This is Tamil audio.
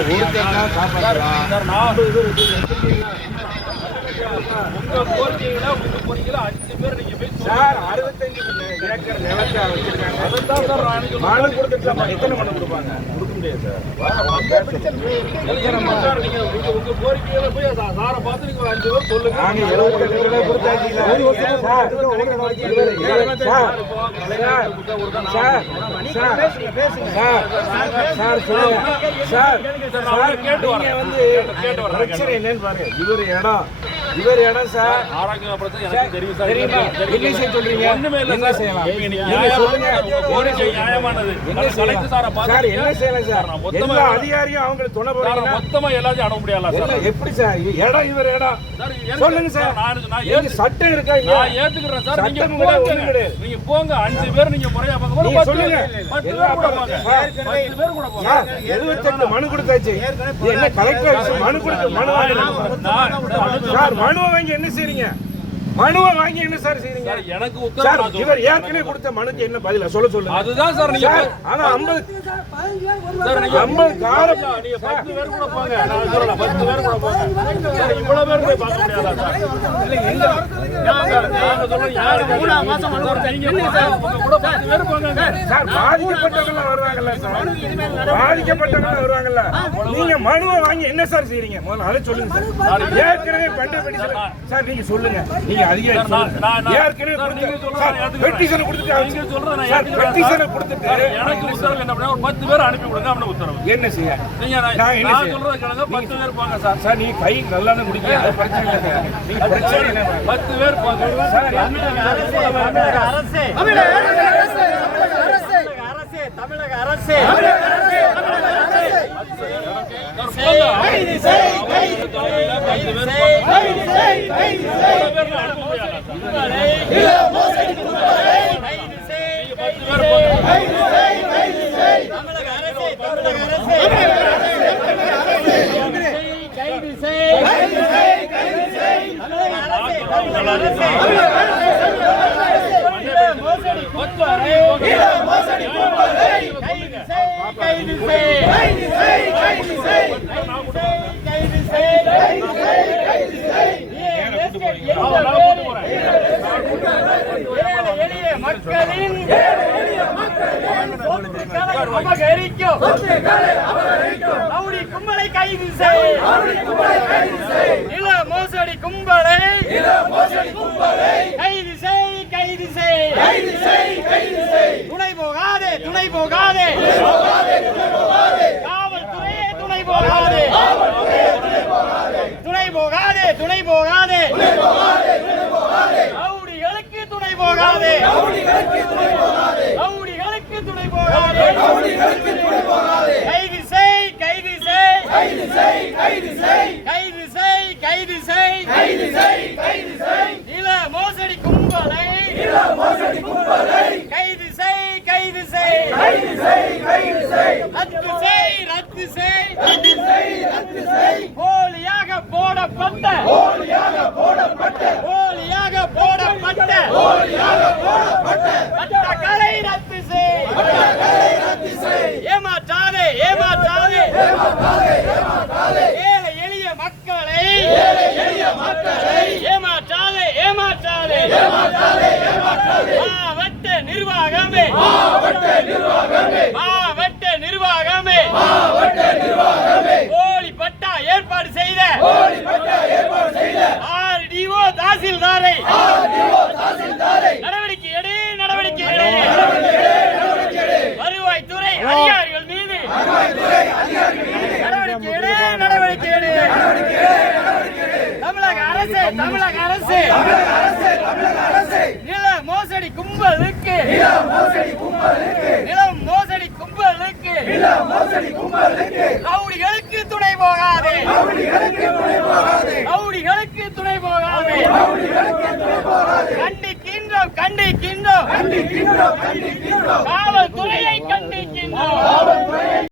ஒருத்தர் தான் காப்பாற்றுறான். உங்க கோரிக்கைகளை உங்க கோரிக்கைகளை 5 பேர் நீங்க போய் சார் 65 ஏக்கர் நிலத்தை வச்சிருக்காங்க. அதுதான் சார் மனு கொடுத்துட்டா எத்தனை மனு கொடுப்பாங்க? கொடுக்க முடியாது சார். நீங்க உங்க கோரிக்கைகளை போய் சாரை பார்த்து நீங்க ஒரு 5 பேர் சொல்லுங்க. நாங்க 78 கிலோ கொடுத்தாச்சு பிரச்சனை என்னன்னு பாருங்க. இவர் இடம் சார் ஆரோக்கிய பிரச்சனை எனக்கு தெரியும் சார். தெரியுமா? என்ன செய்ய சொல்றீங்க? ஒண்ணுமே இல்ல என்ன சார். செய்யலாம்? நீங்க சொல்லுங்க. கோரிக்கை நியாயமானது. என்ன செய்யலாம் சார்? என்ன செய்யலாம் சார்? எல்லா அதிகாரியும் அவங்களுக்கு துணை போறாங்க. மொத்தமா எல்லாத்தையும் அனுப்ப முடியல சார். எப்படி சார் இடம் இவர் இடம் சொல்லுங்க சார். நான் சட்டம் இருக்கா? நான் ஏத்துக்கிறேன் சார். நீங்க போங்க. நீங்க போங்க 5 பேர் நீங்க முறையா பாக்க நீங்க சொல்லுங்க. 10 பேர் கூட போங்க. 10 பேர் கூட போங்க. 78 மனு கொடுத்தாச்சு. என்ன கலெக்டர் மனு கொடுத்து மனு சார் மனுவை வாங்கி என்ன செய்றீங்க? மனுவை வாங்கி என்ன சார் செய்றீங்க? எனக்கு உத்தரவு இவர் ஏற்கனவே கொடுத்த மனுக்கு என்ன பதில சொல்லுங்க. அதுதான் சார் நீங்க ஆனா 50 சார் நீங்க 50 காலம் நீங்க 10 பேர் கூட போங்க. நான் சொல்லல 10 பேர் கூட போங்க. சார் இவ்வளவு பேர் போய் பார்க்க முடியாதா சார்? இல்ல எங்க நான் சொல்றேன் யாருக்கு 3 மாசம் மனு கொடுத்தீங்க சார். உங்க கூட 10 பேர் போங்க சார். பாதிக்கப்பட்டவங்க வருவாங்கல்ல சார். பாதிக்கப்பட்டவங்க வருவாங்கல்ல. நீங்க மனுவை வாங்கி என்ன சார் செய்றீங்க? முதல்ல அதை சொல்லுங்க சார். ஏற்கனவே பண்ட சார் நீங்க சொல்லுங்க. நீங்க அதிகாரி ஏற்கனவே பெட்டிஷன் கொடுத்துட்டு பெட்டிஷன் கொடுத்துட்டு எனக்கு உத்தரவு என்ன பண்ணா ஒரு 10 பேர் அனுப்பி கொடுங்க. அவன உத்தரவு என்ன செய்ய? நீங்க நான் சொல்றத கேளுங்க. 10 பேர் போங்க சார். சார் நீங்க கை நல்லா தான் குடிங்க. அது பிரச்சனை இல்ல. நீங்க பிரச்சனை என்ன? 10 பேர் போங்க சார். அரசே தமிழக அரசே தமிழக அரசே கைது செய் கைது செய் கைது செய் கைது செய் இல்ல மோசடி கும்பலை கைது செய் 10 பேர் போங்க. கைது செய் கைது செய் தமிழக அரசே தமிழக அரசே கைது செய் கைது செய் கைது செய் தமிழக அரசே தமிழக அரசே மோசடி கும்பலை இல்ல மோசடி கும்பலை கைது செய் கைது செய் கைது செய் கைது செய் கைது செய் கைது செய் கைது செய் எளிய மக்களின் அபகரிக்கும் ரவுடி கும்பலை கைது செய். நில மோசடி கும்பலை கைது செய் கைது செய் துணை போகாதே துணை போகாதே காவல்துறையே துணை போகாதே துணை போகாதே துணை போகாதே ரவுடிகளுக்கு துணை போகாதே ரவுடிகளுக்கு துணை போகாதே கைது செய் கைது செய் கைது செய் கைது செய் கைது செய் கைது செய் கைது செய் கைது செய் நில மோசடி கும்பலை கைது செய் கைது செய் கைது செய் கைது செய் ரத்து செய் ரத்து செய் ரத்து செய் ரத்து செய் போலியாக போடப்பட்ட பட்டங்களை ரத்து செய் ஏமாற்றாதே ஏமாற்றாதே ஏழை எளிய மக்களை ஏமாற்றாதே ஏமாற்றாதே மாவட்ட நிர்வாகமே மாவட்ட நிர்வாகமே போலி பட்டா ஏற்பாடு செய்த RDO தாசில்தாரை நடவடிக்கை எடு நடவடிக்கை எடு வருவாய்த்துறை அதிகாரிகள் மீது நடவடிக்கை எடு நடவடிக்கை எடு தமிழக அரசே தமிழக அரசே நில மோசடி கும்பலுக்கு நிலம் மோசடி கும்பலுக்கு ரவுடிகளுக்கு துணை போகாதே ரவுடிகளுக்கு துணை போகாதே கண்டிக்கின்றோம் கண்டிக்கின்றோம் காவல்துறையை கண்டிக்கின்றோம்